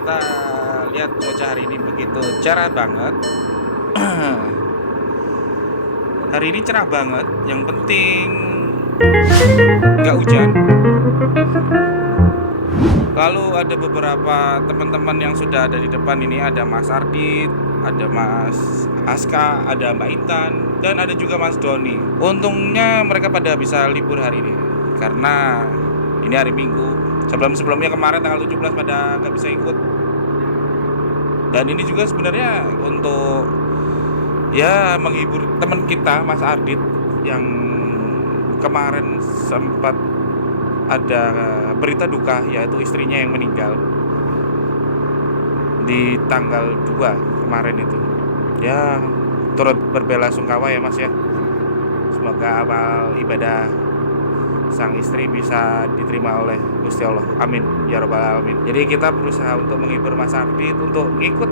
kita lihat cuaca hari ini begitu cerah banget. Hari ini cerah banget. Yang penting nggak hujan. Lalu ada beberapa teman-teman yang sudah ada di depan ini. Ada Mas Ardit, ada Mas Aska, ada Mbak Intan, dan ada juga Mas Doni. Untungnya mereka pada bisa libur hari ini karena ini hari Minggu. Sebelumnya kemarin tanggal 17 pada nggak bisa ikut. Dan ini juga sebenarnya untuk ya menghibur teman kita Mas Ardit yang kemarin sempat ada berita duka, yaitu istrinya yang meninggal di tanggal 2 kemarin itu. Ya turut berbela-sungkawa ya Mas ya. Semoga amal ibadah sang istri bisa diterima oleh Gusti Allah. Amin ya rabbal alamin. Jadi kita berusaha untuk menghibur Mas Ardit untuk ikut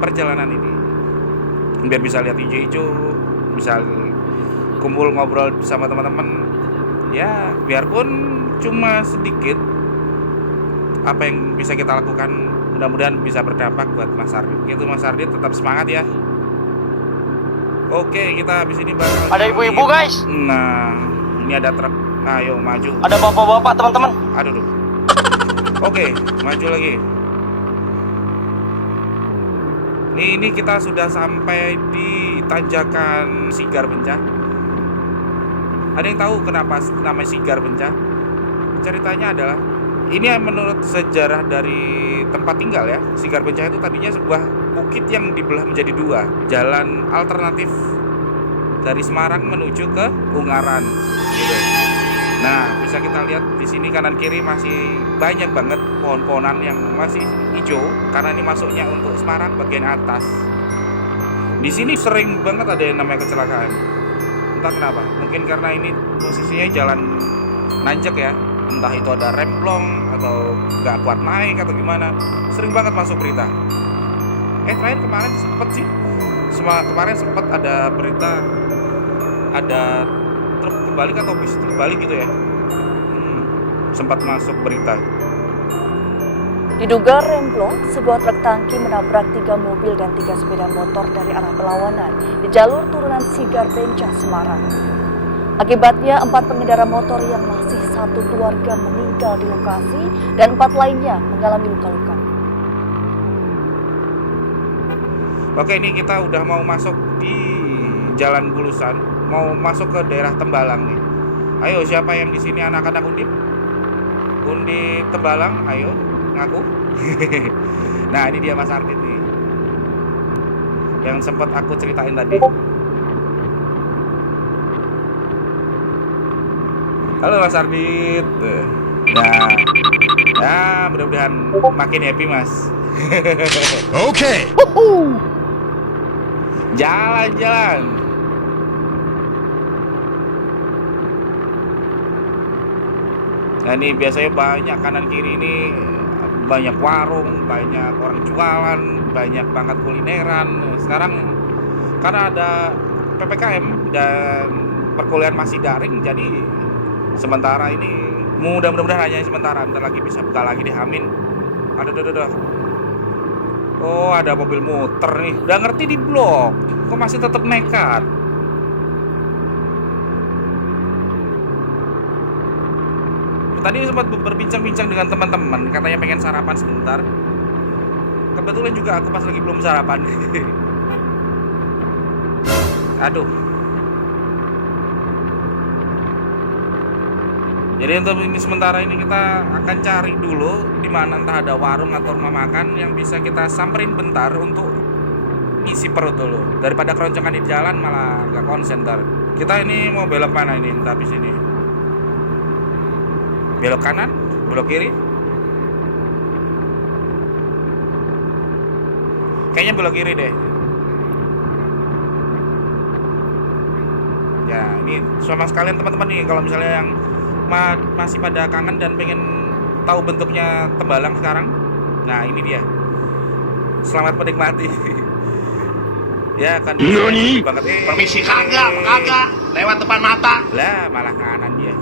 perjalanan ini, biar bisa lihat hijau-hijau, bisa kumpul ngobrol bersama teman-teman. Ya biarpun cuma sedikit apa yang bisa kita lakukan, mudah-mudahan bisa berdampak buat Mas Ardit. Gitu Mas Ardit, tetap semangat ya. Oke, kita habis ini bakal ada ibu-ibu guys. Nah, ini ada truk. Ayo maju. Ada bapak-bapak teman-teman. Aduh. Oke, maju lagi. Ini kita sudah sampai di tanjakan Sigar Bencah. Ada yang tahu kenapa namanya Sigar Bencah? Ceritanya adalah ini menurut sejarah dari tempat tinggal ya. Sigar Bencah itu tadinya sebuah bukit yang dibelah menjadi dua, jalan alternatif dari Semarang menuju ke Ungaran gitu. Nah, bisa kita lihat di sini kanan kiri masih banyak banget pohon-pohonan yang masih hijau karena ini masuknya untuk Semarang bagian atas. Di sini sering banget ada yang namanya kecelakaan. Entah kenapa, mungkin karena ini posisinya jalan nanjak ya. Entah itu ada remblong atau nggak kuat naik atau gimana. Sering banget masuk berita. Terakhir kemarin kemarin sempat ada berita ada truk kebalik atau bis kebalik gitu ya. Sempat masuk berita. Diduga remblong, sebuah truk tangki menabrak 3 mobil dan 3 sepeda motor dari arah berlawanan di jalur turunan Sigar Bencah, Semarang. Akibatnya 4 pengendara motor yang masih satu keluarga meninggal di lokasi dan 4 lainnya mengalami luka-luka. Oke, ini kita udah mau masuk di Jalan Bulusan, mau masuk ke daerah Tembalang nih. Ayo, siapa yang di sini anak-anak Undip? Undip Tembalang, ayo ngaku. Nah, ini dia Mas Ardit nih, yang sempat aku ceritain tadi. Halo Mas Ardit. Nah, ya mudah-mudahan makin happy Mas. Oke. Jalan-jalan. Nah ini biasanya banyak kanan kiri ini, banyak warung, banyak orang jualan, banyak banget kulineran. Sekarang karena ada PPKM dan perkuliahan masih daring, jadi sementara ini mudah-mudahan hanya sementara. Bentar lagi bisa buka lagi di Hamin. Aduh. Oh, ada mobil muter nih. Udah ngerti di blok, kok masih tetap nekat? Tadi sempat berbincang-bincang dengan teman-teman, katanya pengen sarapan sebentar. Kebetulan juga aku pas lagi belum sarapan. Aduh. Jadi untuk ini sementara ini kita akan cari dulu di mana, entah ada warung atau rumah makan yang bisa kita samperin bentar untuk ngisi perut dulu. Daripada keroncongan di jalan malah nggak konsen ntar. Kita ini mau belok mana ini? Entah habis ini. Belok kanan, belok kiri. Kayaknya belok kiri deh. Ya, ini sama sekalian teman-teman nih, kalau misalnya yang masih pada kangen dan pengen tahu bentuknya Tembalang sekarang, nah ini dia. Selamat menikmati. Ya kan banget. Permisi kagak lewat depan mata. Lah malah kanan dia.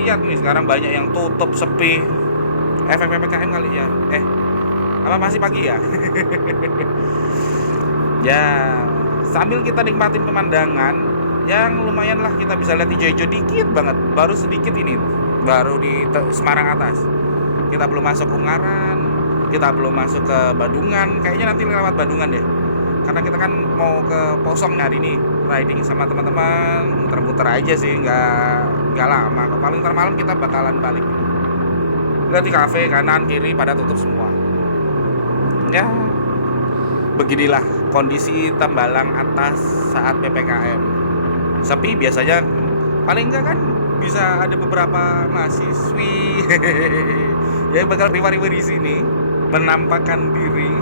Lihat nih sekarang banyak yang tutup, sepi. Efek PPKM kali ya. Apa masih pagi ya? Ya, sambil kita nikmatin pemandangan yang lumayan lah, kita bisa lihat hijau-hijau dikit banget. Baru sedikit ini, baru di Semarang atas. Kita belum masuk Ungaran, kita belum masuk ke Bandungan. Kayaknya nanti lewat Bandungan deh. Karena kita kan mau ke Posong hari ini, riding sama teman-teman, muter-muter aja sih, nggak lama. Paling ntar malam kita bakalan balik. Lihat di kafe kanan kiri pada tutup semua. Ya, beginilah kondisi Tembalang atas saat PPKM. Sepi biasanya, paling enggak kan bisa ada beberapa mahasiswi ya bakal riwa-riwa di sini menampakkan diri.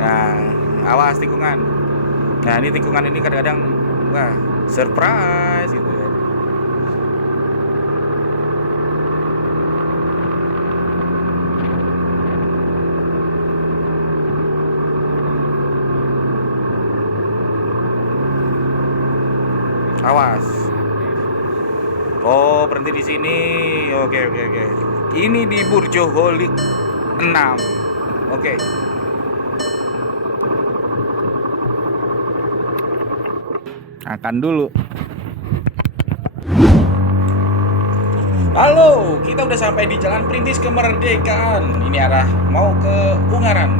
Nah, awas tikungan. Nah, ini tikungan ini kadang-kadang wah, surprise gitu kan. Awas. Oh, berhenti di sini. Oke. Ini di Burjoholik 6. Oke. Akan dulu. Halo, kita udah sampai di Jalan Perintis Kemerdekaan. Ini arah mau ke Ungaran.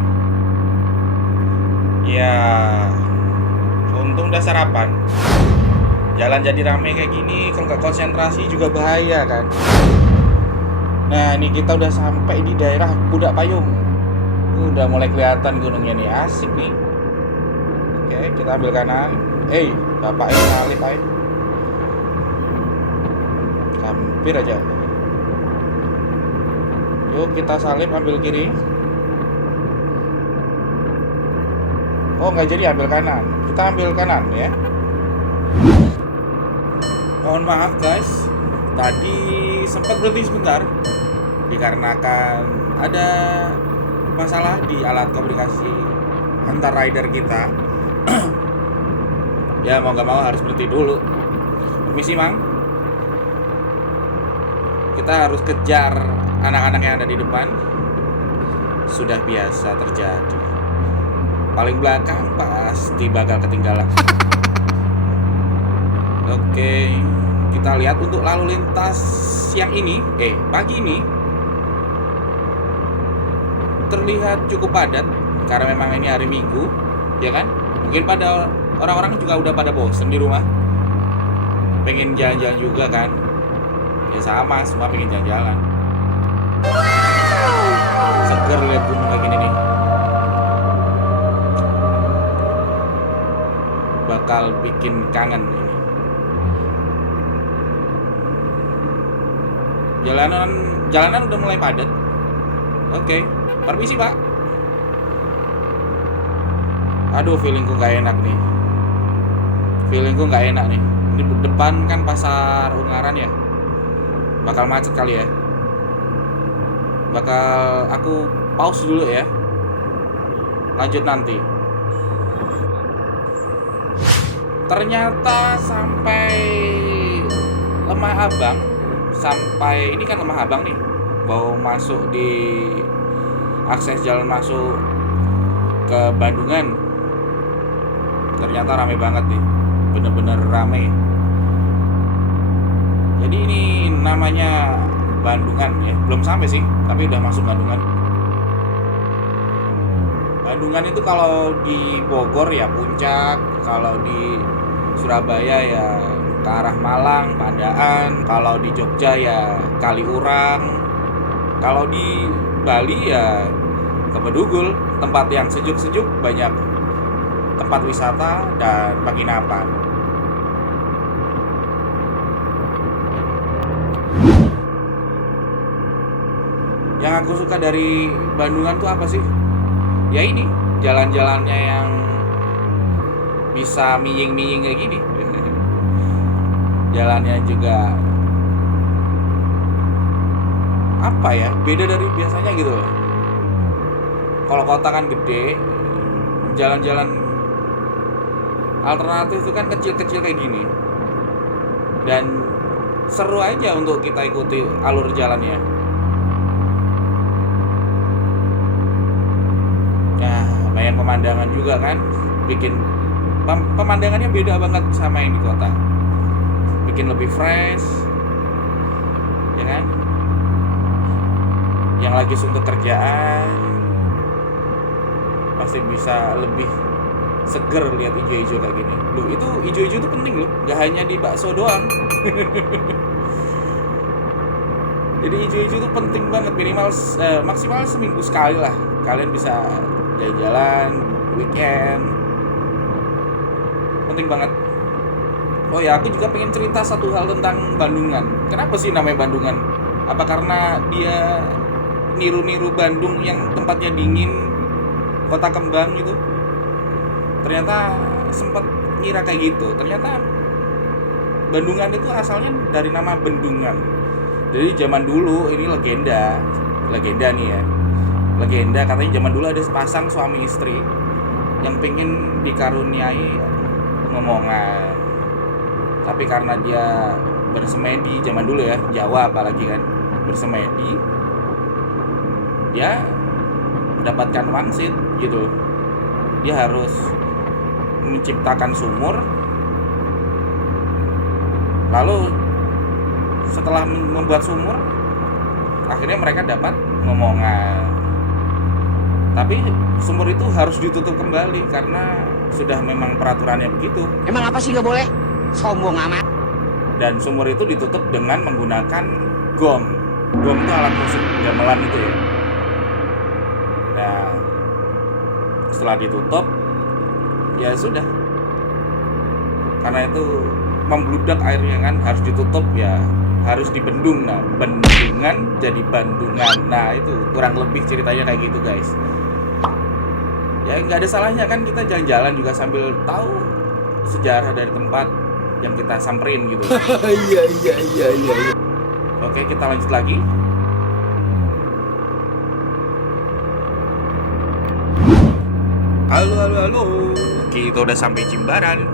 Ya, untung udah sarapan. Jalan jadi rame kayak gini, kalau nggak konsentrasi juga bahaya kan. Nah, ini kita udah sampai di daerah Pudak Payung. Udah mulai kelihatan gunungnya nih, asik nih. Oke, kita ambil kanan. Bapak salip aja. Hampir aja. Yuk kita salip, ambil kiri. Oh, nggak jadi, ambil kanan. Kita ambil kanan ya. Mohon maaf guys, tadi sempat berhenti sebentar dikarenakan ada masalah di alat komunikasi antar rider kita. Ya mau gak mau harus berhenti dulu. Permisi Mang, kita harus kejar anak-anak yang ada di depan. Sudah biasa terjadi. Paling belakang pasti bakal ketinggalan. Oke, kita lihat untuk lalu lintas siang ini, pagi ini terlihat cukup padat karena memang ini hari Minggu, ya kan? Mungkin pada orang-orang juga udah pada bosen di rumah, pengen jalan-jalan juga kan? Ya sama, semua pengen jalan-jalan. Seger lihat gunung kayak gini nih. Bakal bikin kangen ini. Jalanan udah mulai padat. Oke, permisi Pak. Aduh, feelingku gak enak nih. Ini depan kan pasar Ungaran ya. Bakal macet kali ya. Bakal aku pause dulu ya. Lanjut nanti. Ternyata sampai Lemah Abang. Sampai ini kan Lemah Abang nih, mau masuk di akses jalan masuk ke Bandungan. Ternyata rame banget nih, bener-bener rame. Jadi ini namanya Bandungan ya, belum sampai sih, tapi udah masuk Bandungan. Bandungan itu kalau di Bogor ya Puncak, kalau di Surabaya ya ke arah Malang, Pandaan, kalau di Jogja ya Kaliurang, kalau di Bali ya ke Bedugul, tempat yang sejuk-sejuk, banyak tempat wisata dan penginapan. Yang aku suka dari Bandungan tuh apa sih? Ya ini, jalan-jalannya yang bisa miying-miying kayak gini. Jalannya juga apa ya, beda dari biasanya gitu loh. Kalau kota kan gede, jalan-jalan alternatif itu kan kecil-kecil kayak gini, dan seru aja untuk kita ikuti alur jalannya. pemandangan juga kan, bikin pemandangannya beda banget sama yang di kota, bikin lebih fresh, ya kan? Yang lagi suntuk kerjaan pasti bisa lebih seger lihat hijau-hijau kayak gini. Loh, itu hijau-hijau itu penting loh, gak hanya di bakso doang. Jadi hijau-hijau itu penting banget, minimal maksimal seminggu sekali lah kalian bisa jalan-jalan weekend. Penting banget. Oh ya, aku juga pengen cerita satu hal tentang Bandungan. Kenapa sih namanya Bandungan? Apa karena dia niru-niru Bandung yang tempatnya dingin, kota kembang gitu? Ternyata sempat ngira kayak gitu. Ternyata Bandungan itu asalnya dari nama bendungan. Jadi zaman dulu, ini legenda nih ya. Legenda katanya zaman dulu ada sepasang suami istri yang pengen dikaruniai ngomongan. Tapi karena dia bersemedi zaman dulu ya, Jawa apalagi kan, bersemedi, dia mendapatkan wangsit gitu. Dia harus menciptakan sumur, lalu setelah membuat sumur, akhirnya mereka dapat ngomongan. Tapi sumur itu harus ditutup kembali karena sudah memang peraturannya begitu. Emang apa sih gak boleh? Sombong amat. Dan sumur itu ditutup dengan menggunakan gong. Gong itu alat musik gamelan itu ya. Nah, setelah ditutup, ya sudah. Karena itu membludak airnya kan, harus ditutup ya, harus dibendung. Nah, bendungan jadi Bandungan. Nah, itu kurang lebih ceritanya kayak gitu guys. Ya nggak ada salahnya kan kita jalan-jalan juga sambil tahu sejarah dari tempat yang kita samperin gitu. Iya. Oke, kita lanjut lagi. Halo. Kita udah sampai Jimbaran.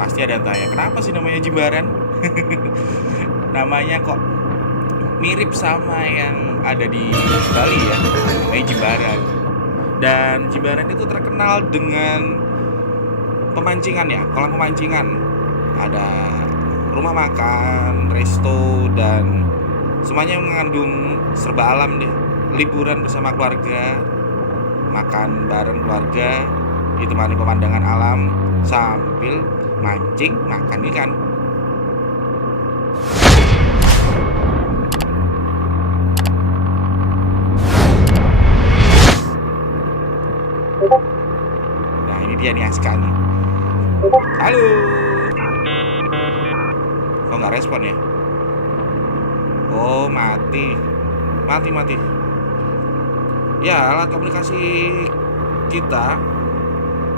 Pasti ada yang tanya, kenapa sih namanya Jimbaran? Namanya kok mirip sama yang ada di Bali ya, namanya Jimbaran. Dan Jimbaran itu terkenal dengan pemancingan ya, kolam pemancingan. Ada rumah makan, resto, dan semuanya mengandung serba alam deh. Liburan bersama keluarga, makan bareng keluarga, ditemani pemandangan alam sambil mancing, makan ikan. Nah, ini dia nih Aska nih. Halo. Kok nggak respon ya? Oh, mati. Ya, alat komunikasi kita.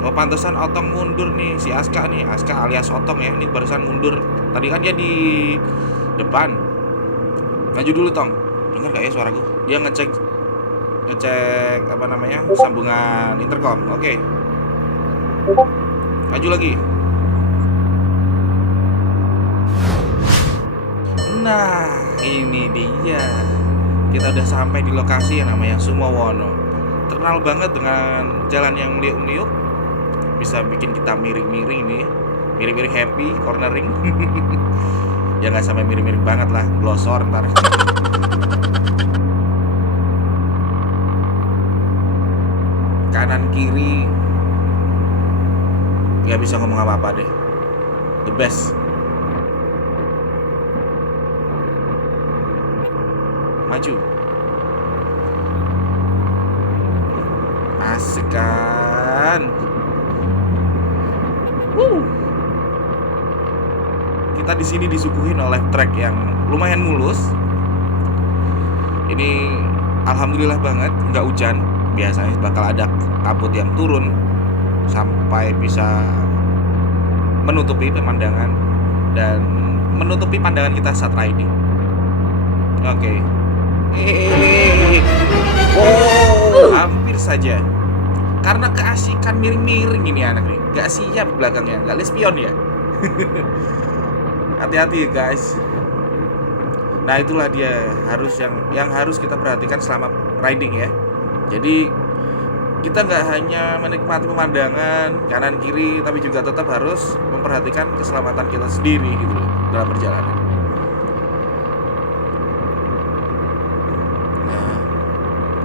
Oh, pantesan Otong mundur nih, si Aska nih. Aska alias Otong ya, ini barusan mundur. Tadi kan dia di depan. Maju dulu, Tong. Dengar gak ya suaraku? Dia ngecek apa namanya, sambungan intercom. Oke. Maju lagi. Nah, ini dia. Kita udah sampai di lokasi yang namanya Sumowono. Terkenal banget dengan jalan yang meliuk-meliuk. Bisa bikin kita miring-miring nih. Miring-miring happy, cornering. Ya nggak sampai miring-miring banget lah, glosor ntar. Kanan kiri nggak bisa ngomong apa-apa deh. The best. Maju. Asik kan. Kita di sini disuguhin oleh trek yang lumayan mulus. Ini alhamdulillah banget nggak hujan. Biasanya bakal ada kabut yang turun sampai bisa menutupi pemandangan dan menutupi pandangan kita saat riding. Oke. Oh, hampir saja. Karena keasikan miring-miring ini anak nih, gak siap belakangnya, gak lespion ya. Hati-hati ya guys. Nah, itulah dia yang harus kita perhatikan selama riding ya. Jadi kita nggak hanya menikmati pemandangan kanan kiri, tapi juga tetap harus memperhatikan keselamatan kita sendiri gitu loh dalam perjalanan. Nah,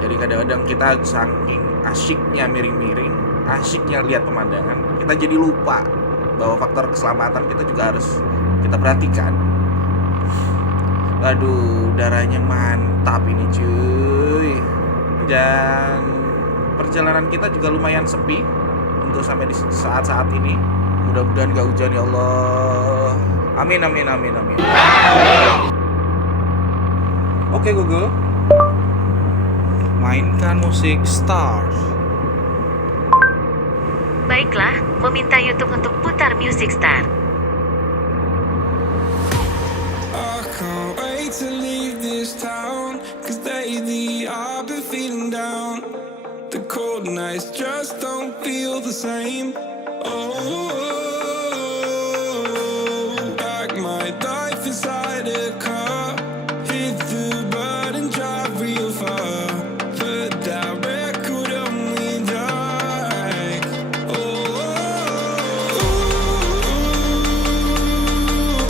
jadi kadang-kadang kita saking asyiknya miring-miring, asyiknya lihat pemandangan, kita jadi lupa bahwa faktor keselamatan kita juga harus kita perhatikan. Aduh, udaranya mantap ini cuy. Dan perjalanan kita juga lumayan sepi untuk sampai di saat-saat ini. Mudah-mudahan gak hujan ya Allah. Amin amin amin amin. Oke Google, mainkan musik Stars. Baiklah, meminta YouTube untuk putar Music Star. I can't wait to leave this town, 'cause lately I've been feeling down. The cold nights just don't feel the same. Oh, like my life inside a car. Hit the button, drive real far. Put that record on me like,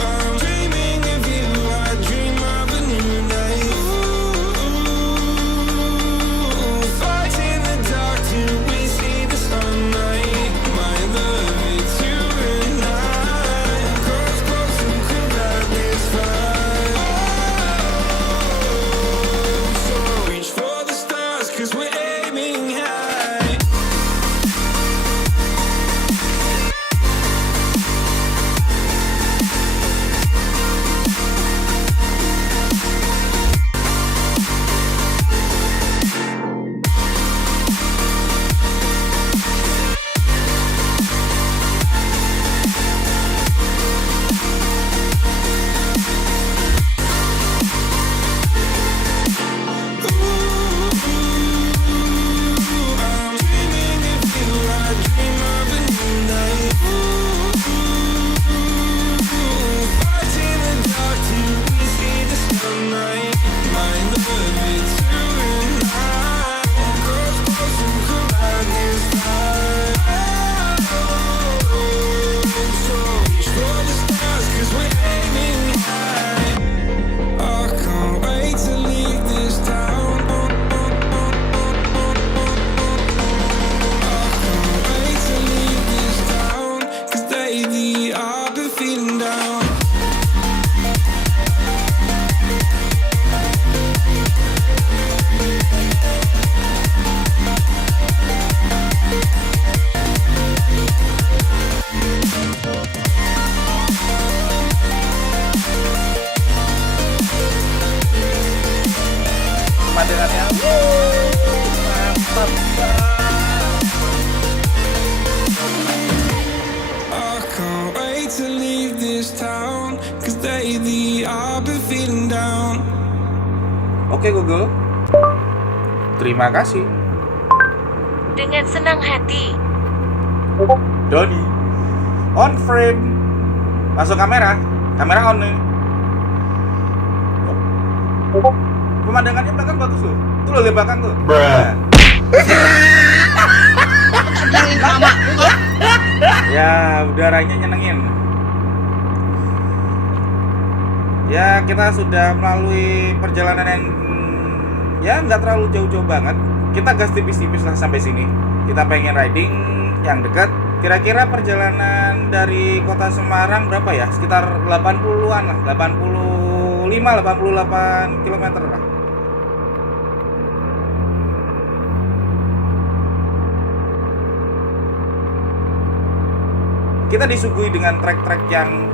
I'm dreaming of you, I dream of a new night. Fight in the dark till we see the sunlight. My love, it's you and I. Cross close and could light this fire. So reach for the stars, 'cause we're aiming high. I'm dreaming of you, I dream of a new night. Fight in the dark till we see the sunlight. My love, it's you and I. Cross close and collide this fire. So reach for the stars, 'cause we're aiming high. I can't wait to leave this town. Wait to leave this town, 'cause lately I've been feeling down. Pemandangannya mantap. I can't wait to leave this town, 'cause lately I've been feeling down. Oke Google, terima kasih. Dengan senang hati. Doni, on frame, masuk kamera on nih. Pemandangannya belakang bagus loh. Tuh loh lihat belakang tuh. Nah. Ya, udaranya nyenengin. Ya, kita sudah melalui perjalanan yang ya nggak terlalu jauh-jauh banget. Kita gas tipis-tipis lah sampai sini. Kita pengen riding yang dekat. Kira-kira perjalanan dari kota Semarang berapa ya? Sekitar 80-an lah, 85, 88 km lah. Kita disuguhi dengan trek-trek yang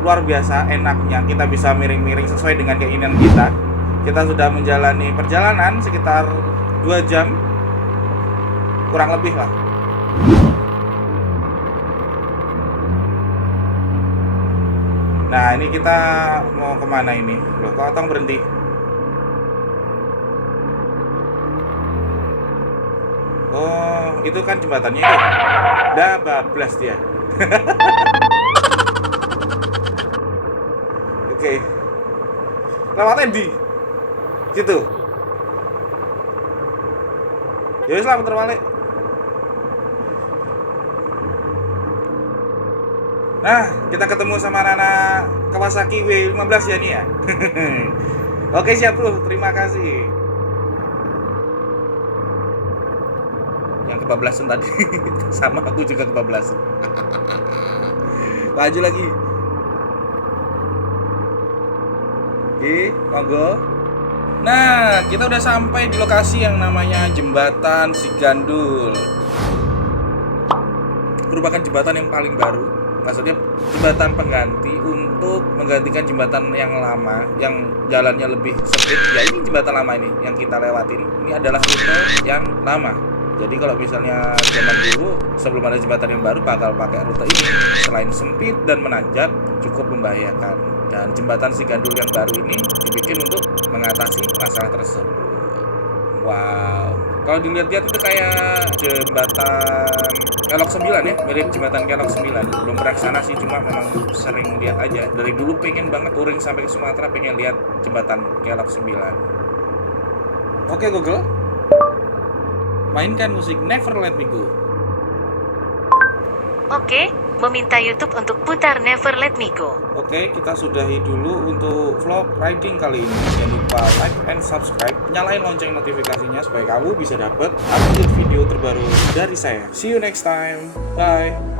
luar biasa enaknya. Kita bisa miring-miring sesuai dengan keinginan kita. Kita sudah menjalani perjalanan sekitar 2 jam kurang lebih lah. Nah, ini kita mau kemana ini? Loh, kok Otong berhenti? Oh, itu kan jembatannya itu. Dah bablas dia. Oke. Lewatnya di situ. Ya wis lah, puter balik. Nah, kita ketemu sama anak Kawasaki W15 ya nih ya. Oke siap bro, terima kasih. Yang kebablasan tadi sama aku juga kebablasan. Laju lagi. Oke, monggo. Nah, kita udah sampai di lokasi yang namanya Jembatan Sigandul. Merupakan jembatan yang paling baru. Maksudnya jembatan pengganti untuk menggantikan jembatan yang lama, yang jalannya lebih sempit. Ya ini jembatan lama ini yang kita lewatin. Ini adalah rute yang lama. Jadi kalau misalnya zaman dulu sebelum ada jembatan yang baru bakal pakai rute ini, selain sempit dan menanjak cukup membahayakan. Dan jembatan Sigandul yang baru ini dibikin untuk mengatasi masalah tersebut. Wow, kalau dilihat-lihat itu kayak jembatan Kelok 9 ya, mirip jembatan Kelok 9. Belum pernah kesana sih, cuma memang sering lihat aja. Dari dulu pengen banget touring sampai ke Sumatera, pengen lihat jembatan Kelok 9. Oke Google, mainkan musik Never Let Me Go. Oke, meminta YouTube untuk putar Never Let Me Go. Oke, kita sudahi dulu untuk vlog riding kali ini. Jangan lupa like and subscribe, nyalain lonceng notifikasinya supaya kamu bisa dapat update video terbaru dari saya. See you next time. Bye.